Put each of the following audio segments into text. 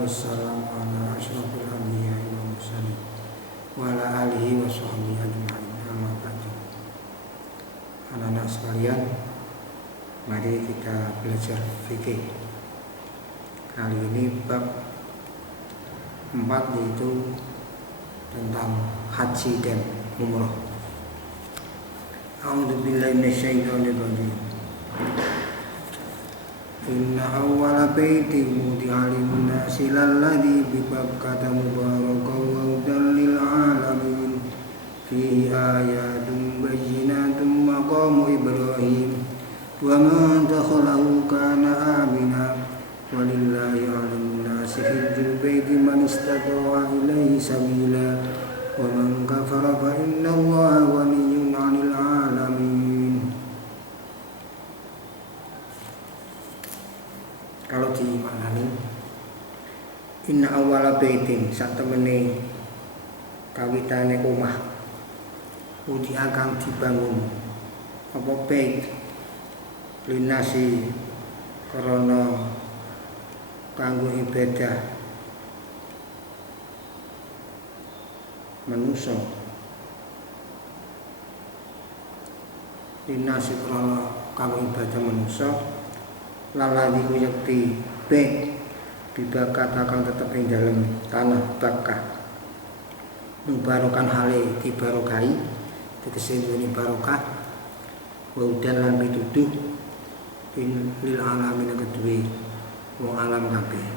wassalamu ala asyrafil anbiya'i wal mursalin wa ala alihi wa sahbihi ajma'in. Amma ba'du. Anak-anak sekalian, mari kita belajar fikih. Kali ini bab 4, yaitu tentang haji dan umroh. A'udzubillahi minasyaitonir rajim. Inna awwala baitin wudi'a lin-nasi lalladzi bi Bakkata mubarakan wa hudan lil 'alamin fihi ayatun bayyinatun maqamu Ibrahim wa man dakhalahu kana amina walillahi 'alan nasi hajjul baiti man istata'a ilaihi sabila wa man kafara fa innallaha ghaniyyun 'anil 'alamin. Kalau dimaknani, inna awwala baitin, sak temene kawitane omah, udi akan dibangun apa bait linasi krana kanggo ibadah manusa, linasi krana kanggo ibadah manusa, laladi yakti bait dibakat akan tetap ing dalam tanah Bakkah, mubarokan hale dibarokai, tegese duweni barokah, wa udan lan pituduh lil alamin kedue wong alam kabeh.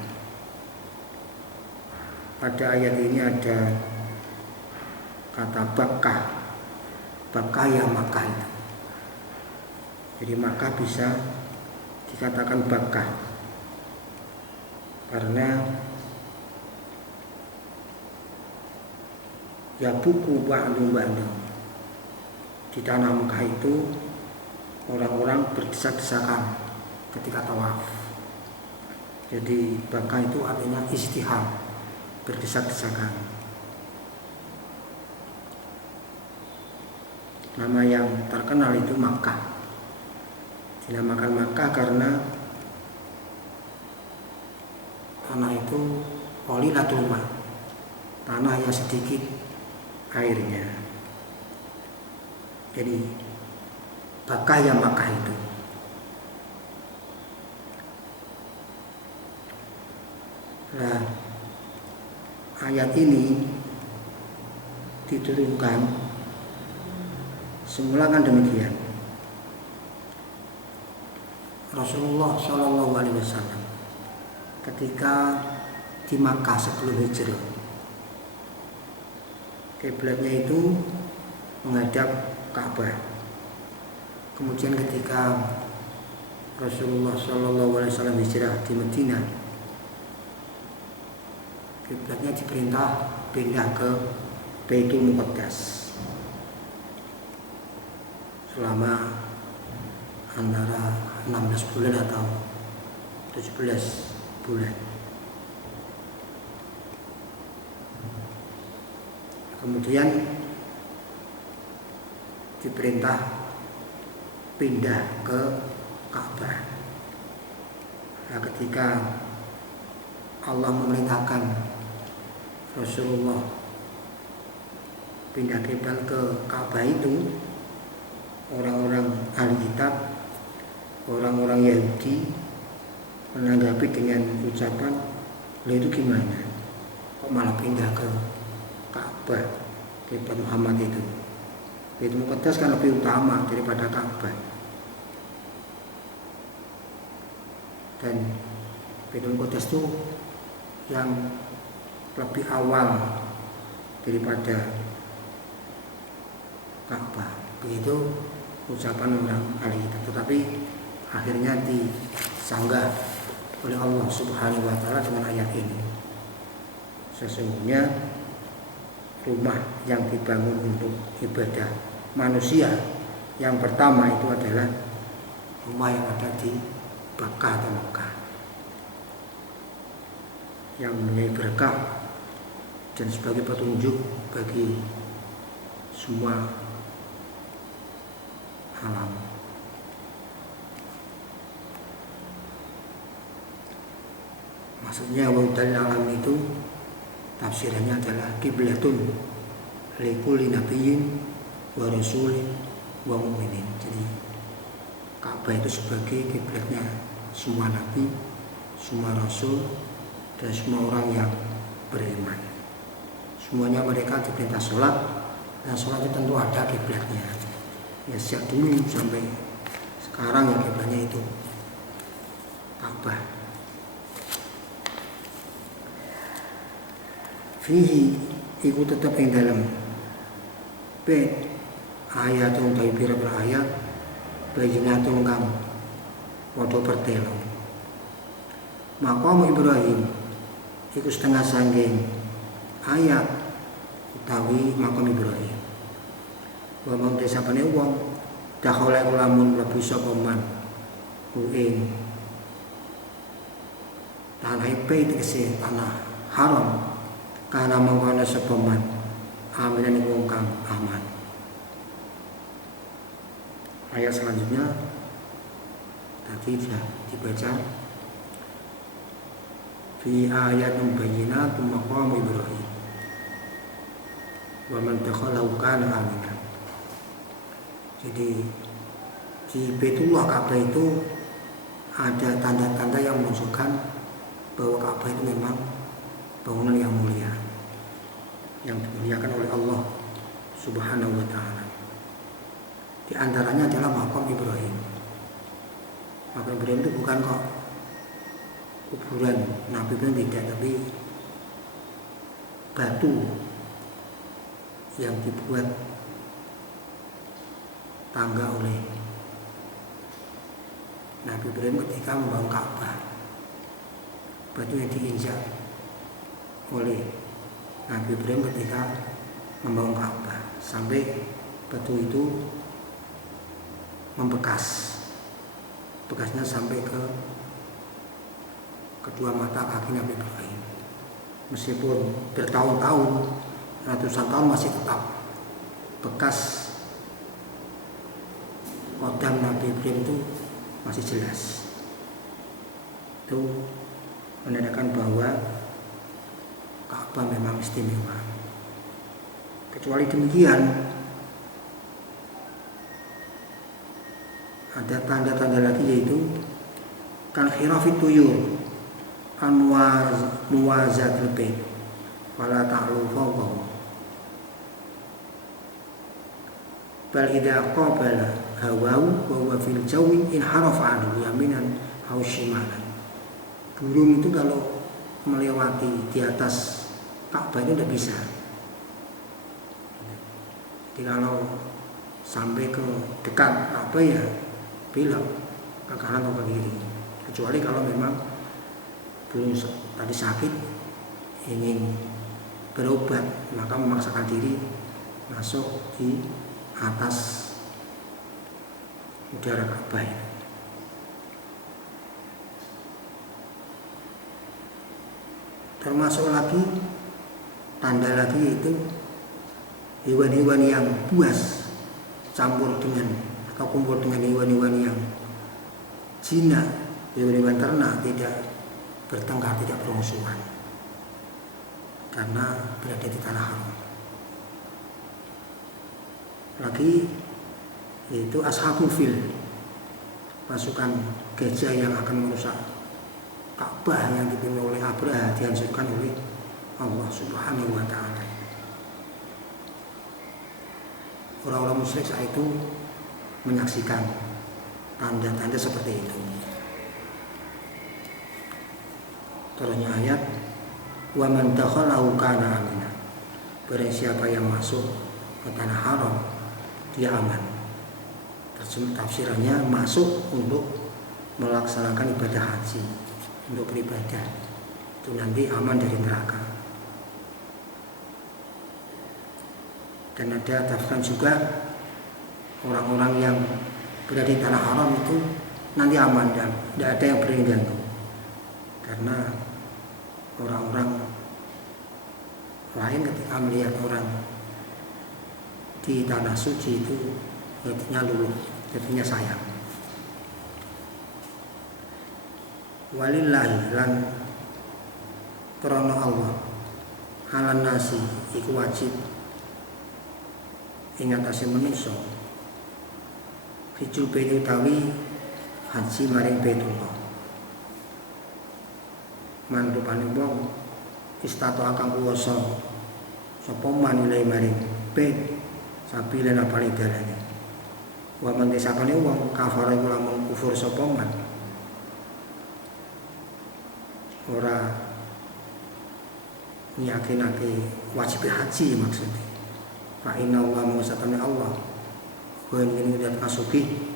Pada ayat ini ada kata Bakkah. Bakkah ya Makkah itu. Jadi Makkah bisa dikatakan Bakkah karena ya buku ba'du di tanah Mekah itu orang-orang berdesak-desakan ketika tawaf. Jadi Bakkah itu artinya istiham, berdesak-desakan. Nama yang terkenal itu Makkah. Dinamakan Makkah karena tanah itu qalilatul ma, tanah yang sedikit airnya. Jadi Bakkah yang Makkah itu. Nah, ayat ini diturunkan semula kan demikian. Rasulullah Shallallahu Alaihi Wasallam ketika di Makkah sebelum hijrah, kiblatnya itu menghadap Ka'bah. Kemudian ketika Rasulullah Shallallahu Alaihi Wasallam hijrah di Madinah, kiblatnya diperintah pindah ke Baitul Muqaddas selama antara 16 bulan atau 17 bulan. Kemudian diperintah pindah ke Ka'bah. Nah, ketika Allah memerintahkan Rasulullah pindah kiblat ke Ka'bah itu, orang-orang ahli kitab, orang-orang Yahudi menanggapi dengan ucapan, "Lah itu gimana? Kok malah pindah ke Ka'bah, kiblat Muhammad itu? Baitul Muqaddas kan lebih utama daripada Ka'bah." Dan Baitul Muqaddas itu yang lebih awal daripada Ka'bah. Begitu ucapan orang ahli kitab. Tetapi akhirnya disanggah oleh Allah Subhanahu wa Ta'ala dengan ayat ini. Sesungguhnya rumah yang dibangun untuk ibadah manusia yang pertama itu adalah rumah yang ada di Bakkah atau Mekah, yang mempunyai berkah dan sebagai petunjuk bagi semua alam. Maksudnya wa'udal alam itu tafsirannya adalah kiblatun likulli nabiyyin wa rasulin wa mu'minin. Jadi Ka'bah itu sebagai kiblatnya semua nabi, semua rasul, dan semua orang yang beriman. Semuanya mereka diperintah sholat, dan sholat itu tentu ada kiblatnya. Ya sejak dulu sampai sekarang ya kiblatnya itu Ka'bah. Fihi iku tetap yang dalam bait ayatun dari pira-pira ayat bayinatun kang padha pertelo. Maqam Ibrahim iku setengah sanggeng ayat utawi maqam Ibrahim. Wa mung desapane wong dakhala lamun mlebu sapa man ing tanah bait tegese tanah haram karena mengkono sepeman aminan wong kang aman. Ayat selanjutnya tadi sudah dibaca. Fi ayatin bayyinatin maqam Ibrahim wa man dakhalahu kana aminan. Jadi di Baitullah Ka'bah itu ada tanda-tanda yang menunjukkan bahwa Ka'bah itu memang bangunan yang mulia, yang dimuliakan oleh Allah Subhanahu wa ta'ala. Di antaranya adalah maqam Ibrahim. Maqam Ibrahim itu bukan kok kuburan Nabi Ibrahim, tidak, tapi batu yang dibuat tangga oleh Nabi Ibrahim ketika membangun Ka'bah. Batu yang diinjak oleh Nabi Ibrahim ketika membangun Ka'bah sampai batu itu membekas, bekasnya sampai ke kedua mata kaki Nabi Ibrahim. Meskipun bertahun-tahun, ratusan tahun masih tetap bekas kodam Nabi Ibrahim itu masih jelas. Itu menandakan bahwa Ka'bah memang istimewa. Kecuali demikian, ada tanda-tanda lagi, yaitu kan khirafit tuyur kan muwazatul bait wala ta'lu fawqahu bal idza qabala hawahu wa huwa fil jawi in harafa anhu yaminan aw shimalan. Burung itu kalau melewati di atas Ka'bah itu tidak bisa. Jadi kalau sampai ke dekat Ka'bah ya belok ke kanan atau ke kiri. Kecuali kalau memang belum tadi sakit ingin berobat, maka memaksakan diri masuk di atas udara Ka'bah. Termasuk lagi tanda lagi itu hewan-hewan yang buas campur dengan atau kumpul dengan hewan-hewan yang jinak, hewan-hewan ternak tidak bertengkar, tidak bermusuhan karena berada di tanah haram. Lagi yaitu ashabul fil, pasukan gajah yang akan merusak Ka'bah yang dipimpin oleh Abraha, dihancurkan oleh Allah Subhanahu wa ta'ala. Orang-orang musyrik saat itu menyaksikan tanda-tanda seperti itu. Turunnya ayat wa man dakhalahu kana amina. Barang siapa yang masuk ke tanah haram dia aman. Tafsirannya masuk untuk melaksanakan ibadah haji, untuk beribadah, itu nanti aman dari neraka. Dan ada tafsiran juga orang-orang yang berada di tanah haram itu nanti aman dan tidak ada yang berani ganggu, karena orang-orang lain ketika melihat orang di tanah suci itu hatinya luluh, hatinya sayang. Walillahi lan krana Allah halan nasi iku wajib ing atase manusa hijul bait utawi haji maring Baitullah manrupane wong istato akan kuwasa sapa man ilai maring bait sabilan apane dalane wa man desakane wong kafara iku lamun kufur sapa man ora yakinake wajib haji maksudnya fa inna wa mawsatana Allah wa ingin udat masuki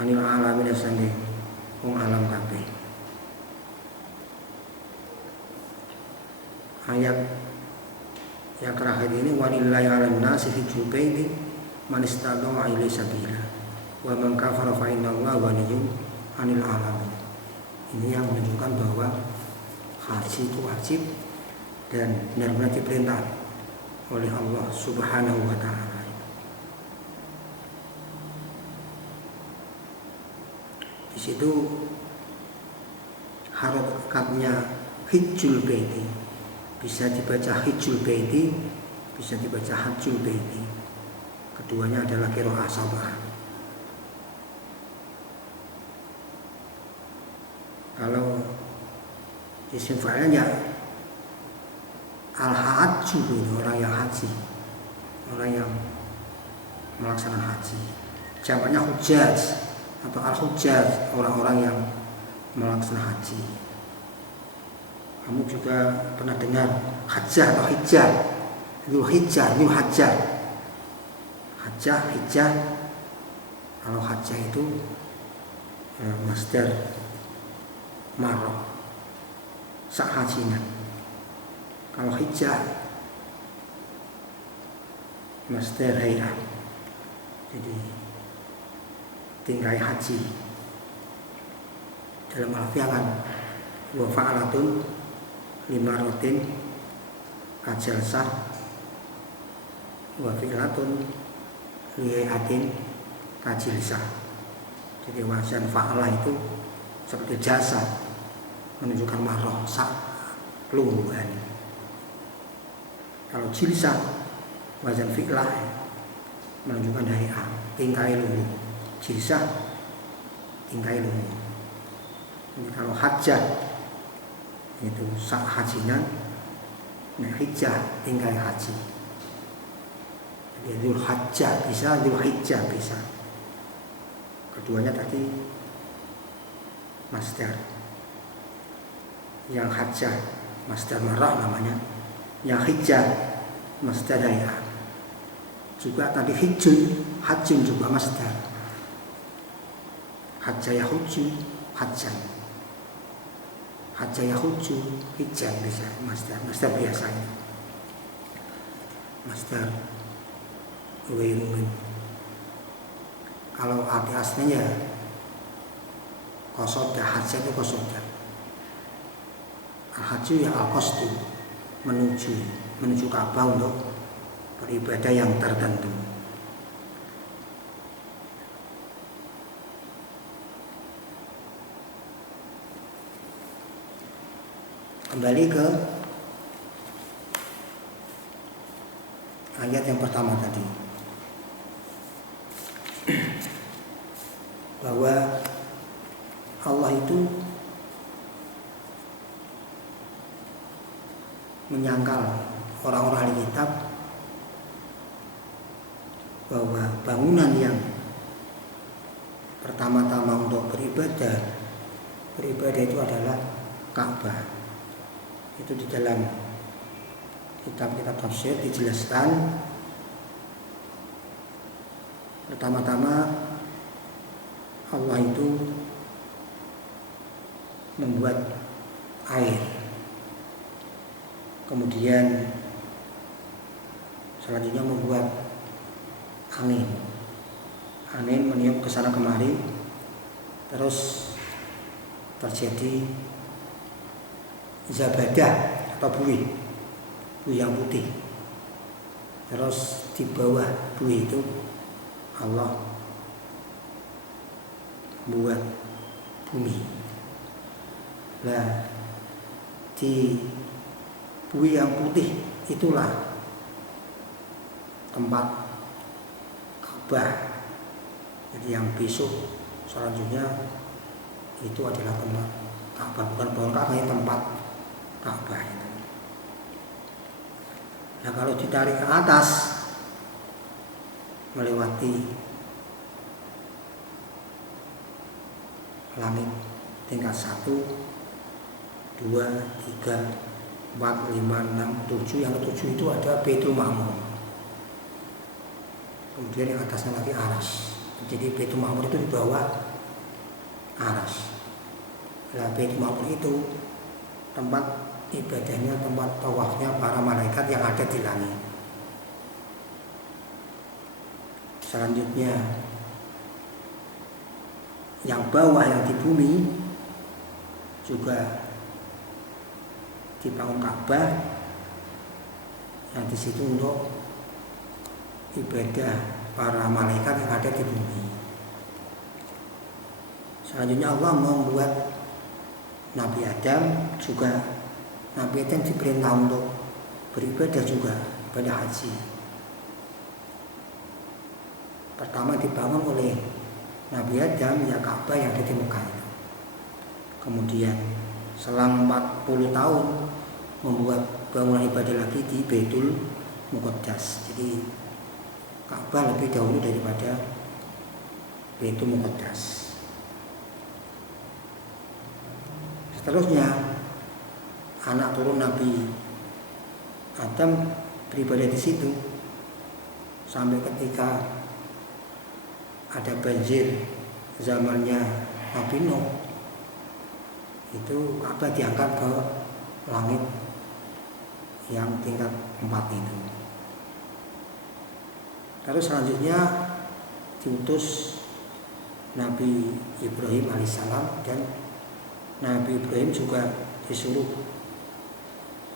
anil alamin sange wong alam kabeh. Ayat yang terakhir ini walillahi 'alan nasi hijjul baiti man istata'a ilaihi sabila wa man kafara fa inna Allaha ghaniyyun 'anil alamin. Ini yang menunjukkan bahwa haji itu wajib dan benar-benar diperintah oleh Allah Subhanahu wa taala. Di situ harokatnya hijjul baiti bisa dibaca hijjul baiti, bisa dibaca hajjul baiti. Keduanya adalah qiraah sabah. Kalau isim fa'ilnya al-hajju ini orang yang haji, orang yang melaksanakan haji. Jamaknya hujjaj atau al-hujjaj, orang-orang yang melaksanakan haji. Kamu juga pernah dengar hajjah atau hijjah, hijjah, hajjah, hijjah. Kalau hajjah itu masdar marok sak hajinan. Kalau hijjah masdar hayah, jadi tinggai haji. Dalam al-fi'lan wa fa'alatun lima rotin kajalsah wa fi'latun lihatin kajilsah. Jadi wazan fa'alah itu seperti jasa, menunjukkan marah, sak, lungguhan. Kalau jilsah wazan fi'lah menunjukkan hayah, tingkai lunggu. Jilsah tingkai lunggu. Jadi kalau hajjah itu sak hajinan, nah hijjah tingkai haji. Jadi dzul hajjah bisa, dzul hijjah bisa. Keduanya tadi masdar. Yang hajjah masdar marah namanya, yang hijjah masdar daya. Juga tadi hijjun, hajjun juga masdar. Hajjah yahujju, hajjan. Hajjah yahujju, hijjan bisa masdar, masdar biasa itu. Masdar ghairumin. Kalau arti aslinya ya qasoda, hajjah itu qasoda. Al-hajju ya al-qasdu, menuju Ka'bah untuk beribadah yang tertentu. Kembali ke ayat yang pertama tadi, bahwa Allah itu menyangkal orang-orang ahli kitab bahwa bangunan yang pertama-tama untuk beribadah itu adalah Ka'bah. Itu di dalam kitab-kitab tafsir dijelaskan pertama-tama Allah itu membuat air, kemudian selanjutnya membuat angin meniup ke sana kemari, terus terjadi zabadah atau buih yang putih. Terus di bawah buih itu Allah buat bumi. Nah, di bui yang putih itulah tempat Ka'bah. Jadi yang besok selanjutnya itu adalah tempat Ka'bah, bukan pohon Ka'bah, tempat Ka'bah itu. Nah kalau ditarik ke atas melewati langit tingkat 1, 2, 3, 4, 5, 6, 7. Yang ke-7 itu ada Baitul Ma'mur. Kemudian yang atasnya lagi Aras. Jadi Baitul Ma'mur itu di bawah Aras. Nah Baitul Ma'mur itu tempat ibadahnya, tempat tawafnya para malaikat yang ada di langit. Selanjutnya yang bawah, yang di bumi juga dibangun Ka'bah yang di situ untuk ibadah para malaikat yang ada di bumi. Selanjutnya Allah membuat Nabi Adam juga. Nabi Adam diperintah untuk beribadah juga, ibadah haji. Pertama dibangun oleh Nabi Adam ya Ka'bah yang ada di Mekah itu. Kemudian selang 40 tahun membuat bangunan ibadah lagi di Baitul Muqaddas. Jadi Ka'bah lebih dahulu daripada Baitul Muqaddas. Seterusnya anak turun Nabi Adam beribadah di situ sampai ketika ada banjir zamannya Nabi Nuh, itu Ka'bah diangkat ke langit yang tingkat 4 itu. Terus selanjutnya diutus Nabi Ibrahim alaihissalam, dan Nabi Ibrahim juga disuruh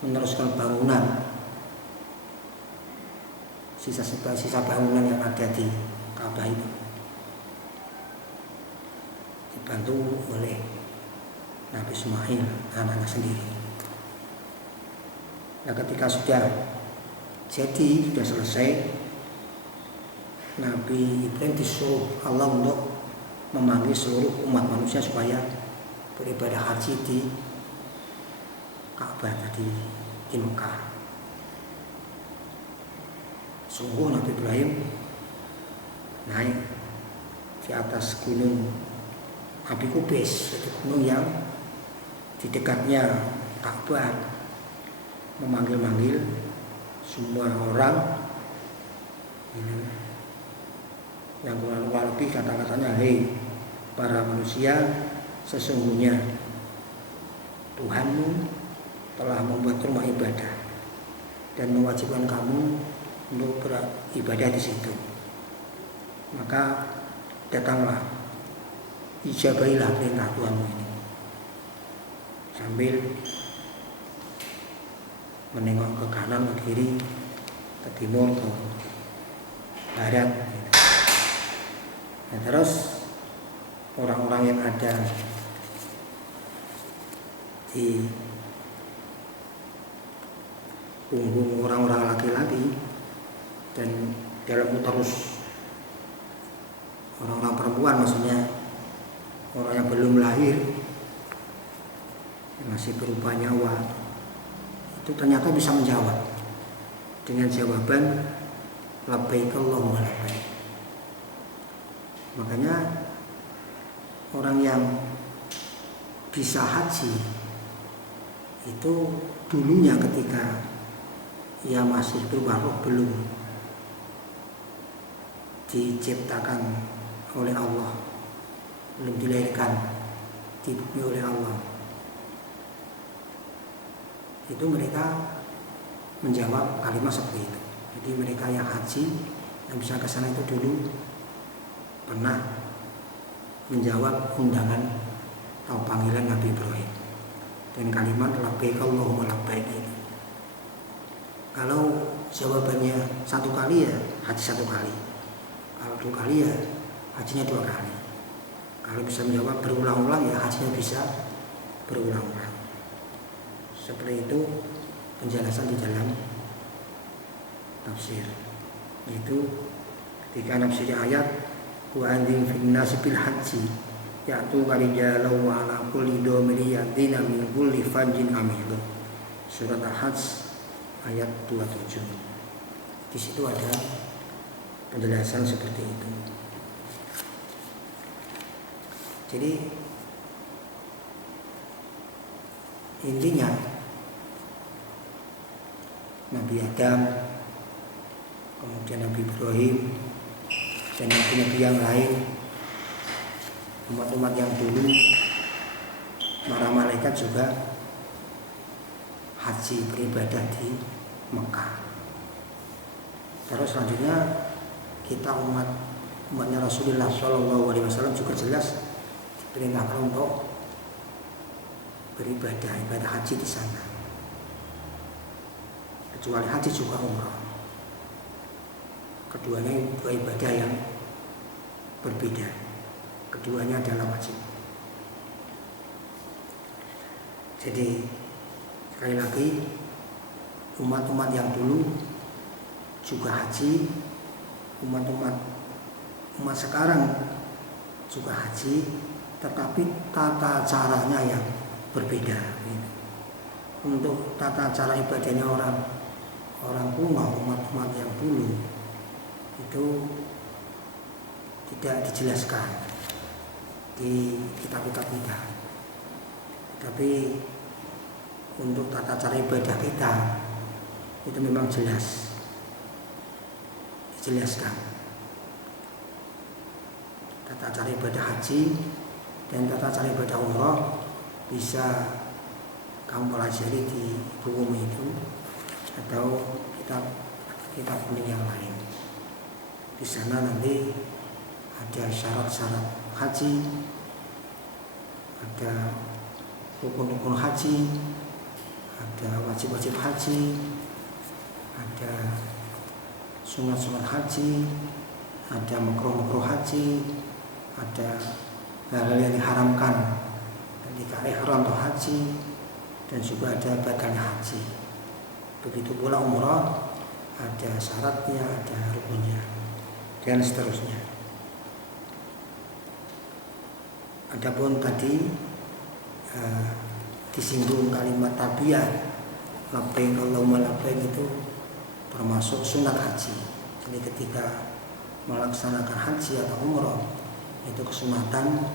meneruskan bangunan, sisa bangunan yang ada di Ka'bah itu, dibantu oleh Nabi Ismail, anaknya sendiri. Nah ketika sudah jadi, sudah selesai, Nabi Ibrahim disuruh Allah untuk memanggil seluruh umat manusia supaya beribadah haji di Ka'bah tadi di Mekah. Sungguh Nabi Ibrahim naik di atas gunung Abi Kubais, itu gunung yang di dekatnya Ka'bah, memanggil-manggil semua orang yang kurang lebih kata-katanya, hei para manusia, sesungguhnya Tuhanmu telah membuat rumah ibadah dan mewajibkan kamu untuk beribadah di situ. Maka datanglah, ijabahilah perintah Tuhanmu ini, sambil menengok ke kanan, ke kiri, ke timur, ke barat. Nah, terus orang-orang yang ada di punggung orang-orang laki-laki dan dalam terus orang-orang perempuan, maksudnya orang yang belum lahir, yang masih berupa nyawa, itu ternyata bisa menjawab dengan jawaban labbaik Allahumma labbaik. Makanya orang yang bisa haji itu dulunya ketika ia masih berupa roh, belum diciptakan oleh Allah, belum dilahirkan di bumi oleh Allah, itu mereka menjawab kalimat seperti itu. Jadi mereka yang haji, yang bisa ke sana itu dulu pernah menjawab undangan atau panggilan Nabi Ibrahim dengan kalimat labbaik Allahumma labbaik itu. Kalau jawabannya satu kali ya haji satu kali, kalau 2 kali ya hajinya 2 kali. Kalau bisa menjawab berulang-ulang ya hajinya bisa berulang-ulang. Seperti itu penjelasan di dalam tafsir, yaitu ketika nafsiri ayat wa anzir fin nasi bil haji yaitu rijalan wa ala kulli domiri yatina min kulli fajjin amil. Surat Al-Hajj ayat 27. Di situ ada penjelasan seperti itu. Jadi intinya Nabi Adam, kemudian Nabi Ibrahim, dan nabi-nabi yang lain, umat-umat yang dulu, para malaikat juga haji beribadah di Mekah. Terus selanjutnya kita umatnya Rasulullah SAW juga jelas diperintahkan untuk ibadah haji di sana. Kecuali haji juga umrah. Keduanya dua ibadah yang berbeda. Keduanya adalah wajib. Jadi sekali lagi, umat-umat yang dulu juga haji, umat sekarang juga haji, tetapi tata caranya yang berbeda. Untuk tata cara ibadahnya orang kuno, umat-umat yang dulu itu tidak dijelaskan di kitab-kitab kita. Tapi untuk tata cara ibadah kita itu memang jelas dijelaskan. Tata cara ibadah haji dan tata cara ibadah umrah bisa kamu pelajari di buku itu atau kitab kuning yang lain. Di sana nanti ada syarat-syarat haji, ada rukun-rukun haji, ada wajib-wajib haji, ada sunat-sunat haji, ada makruh-makruh haji, ada hal-hal yang diharamkan ketika ihram atau haji, dan juga ada batalnya haji. Begitu pula umrah, ada syaratnya, ada rukunnya, dan seterusnya. Adapun tadi disinggung kalimat talbiyah labbaik Allahumma labbaik itu termasuk sunat haji. Jadi ketika melaksanakan haji atau umrah itu kesunatan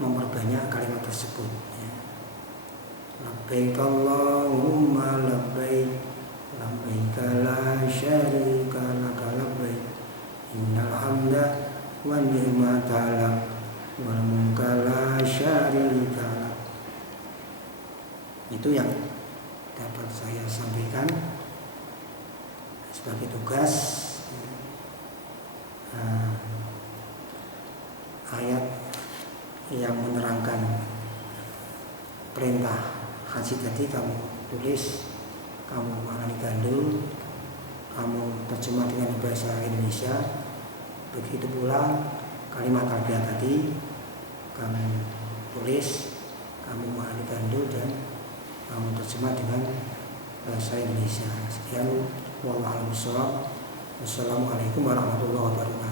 memperbanyak kalimat tersebut, ya. Labbaik Allahumma labbaik labbaik la syarika laka labbaik innal hamda wan ni'mata lak wal mulka la syarika lak. Itu yang dapat saya sampaikan sebagai tugas ayat yang menerangkan perintah haji tadi kamu tulis, kamu maknani gandul, kamu terjemah dengan bahasa Indonesia. Begitu pula kalimat talbiyah tadi kamu tulis, kamu maknani gandul, dan kamu terjemah dengan bahasa Indonesia. Sekian, wallahu a'lam bishawab. Wassalamualaikum warahmatullahi wabarakatuh.